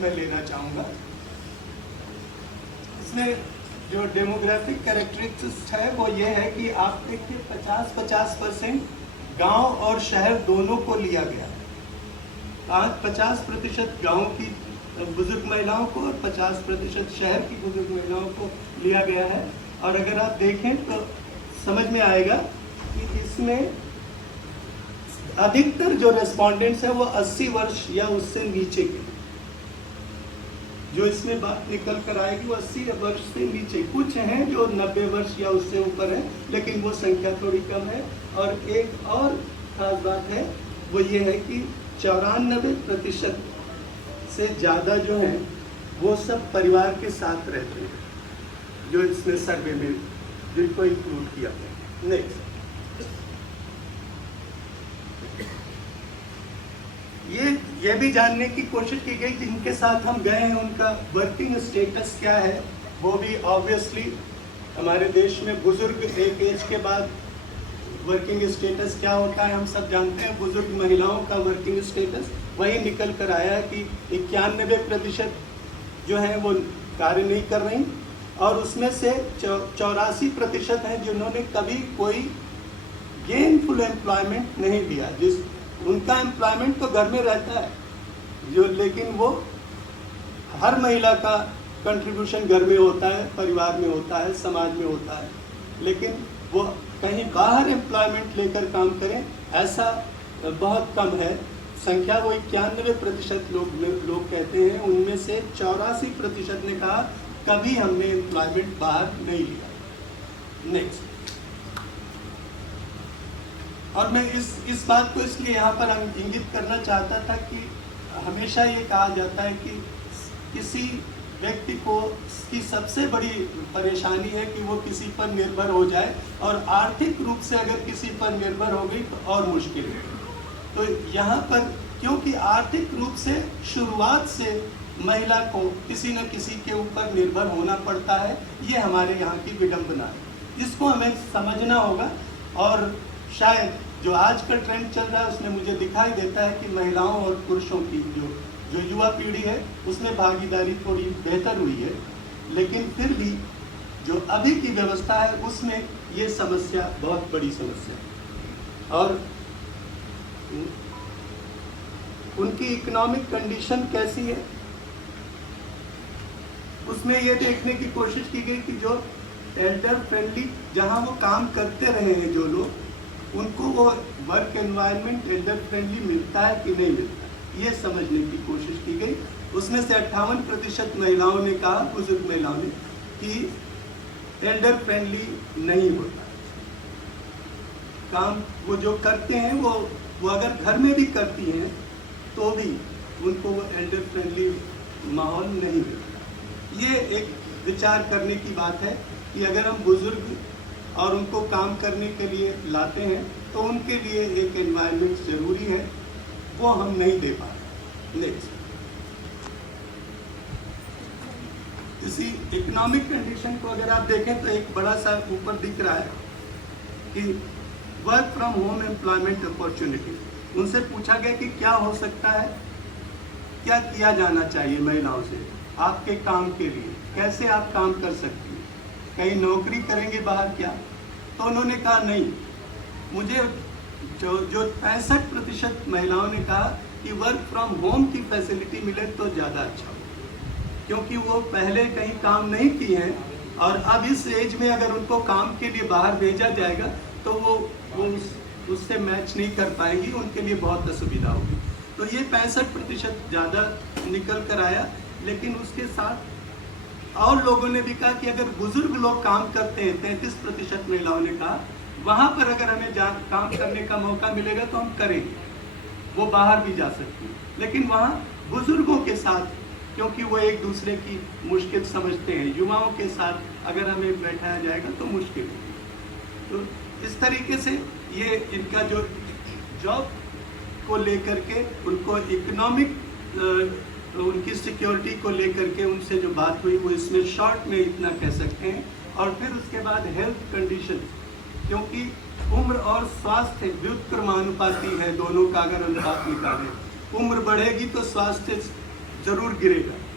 मैं लेना चाहूँगा। इसमें जो डेमोग्राफिक कैरेक्टरिस्टिक्स है वो ये है कि आप देखिए 50-50% गांव और शहर दोनों को लिया गया। आज 50% गांव की बुजुर्ग महिलाओं को और 50% शहर की बुजुर्ग महिलाओं को लिया गया है। और अगर आप देखें तो समझ में आएगा कि इसमें अधिकतर जो रेस्पोंडेंट्स हैं वो 80 वर्ष या उससे नीचे के, जो इसमें बात निकल कर आएगी वो 80 वर्ष से नीचे। कुछ हैं जो 90 वर्ष या उससे ऊपर है, लेकिन वो संख्या थोड़ी कम है। और एक और खास बात है वो ये है कि 94% से ज़्यादा जो हैं वो सब परिवार के साथ रहते हैं, जो इसमें सर्वे में जिनको इंक्लूड किया गया। नेक्स्ट, ये भी जानने की कोशिश की गई जिनके साथ हम गए हैं उनका वर्किंग स्टेटस क्या है। वो भी ऑब्वियसली हमारे देश में बुजुर्ग एक एज के बाद वर्किंग स्टेटस क्या होता है हम सब जानते हैं। बुजुर्ग महिलाओं का वर्किंग स्टेटस वही निकल कर आया है कि 91% जो है वो कार्य नहीं कर रही, और उसमें से 84% हैं जिन्होंने कभी कोई गेनफुल एम्प्लॉयमेंट नहीं लिया। उनका एम्प्लॉयमेंट तो घर में रहता है जो, लेकिन वो हर महिला का कंट्रीब्यूशन घर में होता है, परिवार में होता है, समाज में होता है, लेकिन वो कहीं बाहर एम्प्लॉयमेंट लेकर काम करें ऐसा बहुत कम है। संख्या वो 91% लोग कहते हैं, उनमें से 84% ने कहा कभी हमने एम्प्लॉयमेंट बाहर नहीं लिया। नेक्स्ट, और मैं इस बात को इसलिए यहाँ पर इंगित करना चाहता था कि हमेशा ये कहा जाता है कि किसी व्यक्ति को की सबसे बड़ी परेशानी है कि वो किसी पर निर्भर हो जाए, और आर्थिक रूप से अगर किसी पर निर्भर हो गई तो और मुश्किल है। तो यहाँ पर क्योंकि आर्थिक रूप से शुरुआत से महिला को किसी न किसी के ऊपर निर्भर होना पड़ता है, ये हमारे यहाँ की विडंबना है, जिसको हमें समझना होगा। और शायद जो आज का ट्रेंड चल रहा है उसमें मुझे दिखाई देता है कि महिलाओं और पुरुषों की जो युवा पीढ़ी है उसमें भागीदारी थोड़ी बेहतर हुई है, लेकिन फिर भी जो अभी की व्यवस्था है उसमें ये समस्या बहुत बड़ी समस्या है। और उनकी इकोनॉमिक कंडीशन कैसी है उसमें ये देखने की कोशिश की गई कि जो एल्डर फ्रेंडली, जहाँ वो काम करते रहे हैं जो लोग, उनको वो वर्क एनवायरनमेंट एल्डर फ्रेंडली मिलता है कि नहीं मिलता, ये समझने की कोशिश की गई। उसमें से 58% महिलाओं ने कहा, बुजुर्ग महिलाओं ने, कि एल्डर फ्रेंडली नहीं होता काम। वो जो करते हैं वो अगर घर में भी करती हैं तो भी उनको वो एल्डर फ्रेंडली माहौल नहीं मिलता। ये एक विचार करने की बात है कि अगर हम बुजुर्ग और उनको काम करने के लिए लाते हैं तो उनके लिए एक एनवायरनमेंट जरूरी है, वो हम नहीं दे पा रहे। नेक्स्ट, इसी इकोनॉमिक कंडीशन को अगर आप देखें तो एक बड़ा सा ऊपर दिख रहा है कि work from home employment opportunity. उनसे पूछा गया कि क्या हो सकता है, क्या किया जाना चाहिए महिलाओं से आपके काम के लिए, कैसे आप काम कर सकती हैं, कहीं नौकरी करेंगे बाहर क्या? तो उन्होंने कहा नहीं, मुझे जो 65% महिलाओं ने कहा कि वर्क फ्रॉम होम की फैसिलिटी मिले तो ज़्यादा अच्छा हो, क्योंकि वो पहले कहीं काम नहीं किए हैं और अब इस एज में अगर उनको काम के लिए बाहर भेजा जाएगा तो वो उससे मैच नहीं कर पाएंगी, उनके लिए बहुत असुविधा होगी। तो ये 65% ज़्यादा निकल कर आया। लेकिन उसके साथ और लोगों ने भी कहा कि अगर बुजुर्ग लोग काम करते हैं, 33% महिलाओं ने कहा, वहाँ पर अगर हमें काम करने का मौका मिलेगा तो हम करेंगे, वो बाहर भी जा सकती हैं। लेकिन वहाँ बुजुर्गों के साथ, क्योंकि वो एक दूसरे की मुश्किल समझते हैं, युवाओं के साथ अगर हमें बैठाया जाएगा तो मुश्किल है। तो इस तरीके से ये इनका जो जॉब को लेकर के, उनको इकोनॉमिक उनकी सिक्योरिटी को लेकर के उनसे जो बात हुई वो इसमें शॉर्ट में इतना कह सकते हैं। और फिर उसके बाद हेल्थ कंडीशन, क्योंकि उम्र और स्वास्थ्य व्युत्क्रमानुपाती है, दोनों का अगर अनुपात निकालें, उम्र बढ़ेगी तो स्वास्थ्य जरूर गिरेगा।